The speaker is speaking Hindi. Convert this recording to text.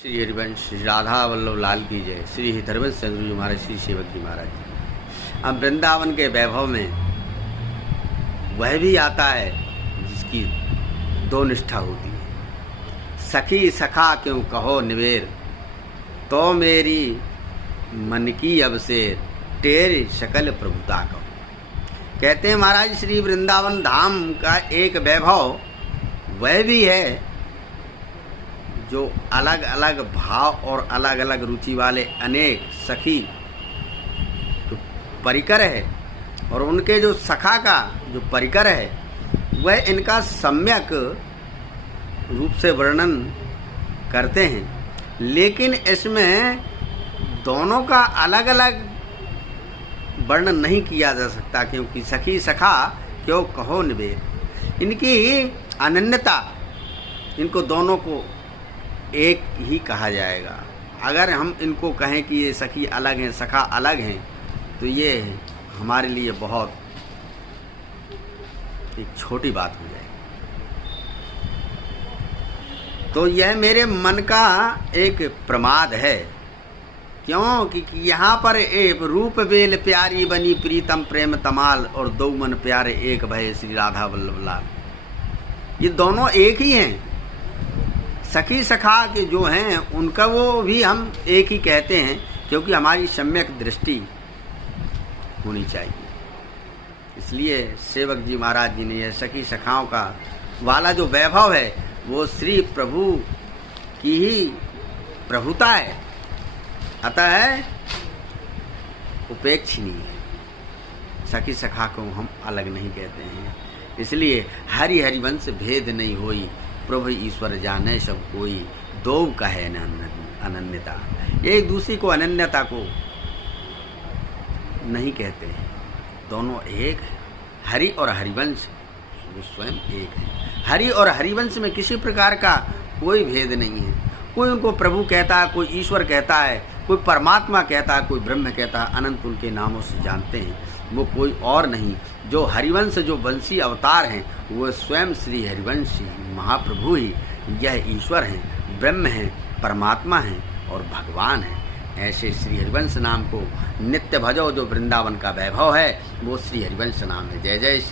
श्री हरिवंश, श्री राधा वल्लभ लाल की जय। श्री धर्मवंश चंद्र जी महाराज, श्री सेवक जी महाराज जी। अब वृंदावन के वैभव में वह भी आता है जिसकी दो निष्ठा होती है। सखी सखा क्यों कहो निवेर, तो मेरी मन की अब से टेर शकल प्रभुता कहो। कहते हैं महाराज श्री वृंदावन धाम का एक वैभव वह भी है जो अलग अलग भाव और अलग अलग रुचि वाले अनेक सखी जो परिकर है और उनके जो सखा का जो परिकर है वह इनका सम्यक रूप से वर्णन करते हैं। लेकिन इसमें दोनों का अलग अलग वर्णन नहीं किया जा सकता, क्योंकि सखी सखा क्यों कहो निवेद, इनकी अनन्यता, इनको दोनों को एक ही कहा जाएगा। अगर हम इनको कहें कि ये सखी अलग हैं, सखा अलग हैं, तो ये हमारे लिए बहुत एक छोटी बात हो जाएगी। तो यह मेरे मन का एक प्रमाद है। क्यों कि यहाँ पर एक रूप बेल प्यारी बनी प्रीतम प्रेम तमाल, और दो मन प्यारे एक भय श्री राधा वल्लभ लाल। ये दोनों एक ही हैं। सखी सखा के जो हैं उनका वो भी हम एक ही कहते हैं, क्योंकि हमारी सम्यक दृष्टि होनी चाहिए। इसलिए सेवक जी महाराज जी ने यह सखी सखाओं का वाला जो वैभव है वो श्री प्रभु की ही प्रभुता है, अतः उपेक्षणीय है। सखी सखा को हम अलग नहीं कहते हैं। इसलिए हरि हरिवंश भेद नहीं होई, प्रभु ईश्वर जाने सब कोई, दो कहे अनन्यता। एक दूसरे को अनन्यता को नहीं कहते हैं, दोनों एक है। हरि और हरिवंश वो स्वयं एक है। हरि और हरिवंश में किसी प्रकार का कोई भेद नहीं है। कोई उनको प्रभु कहता है, कोई ईश्वर कहता है, कोई परमात्मा कहता है, कोई ब्रह्म कहता है। अनंत उनके नामों से जानते हैं, वो कोई और नहीं। जो हरिवंश जो वंशी अवतार हैं वो स्वयं श्री हरिवंशी महाप्रभु ही यह ईश्वर हैं, ब्रह्म हैं, परमात्मा हैं और भगवान हैं। ऐसे श्री हरिवंश नाम को नित्य भजो। जो वृंदावन का वैभव है वो श्री हरिवंश नाम है। जय जय श्री।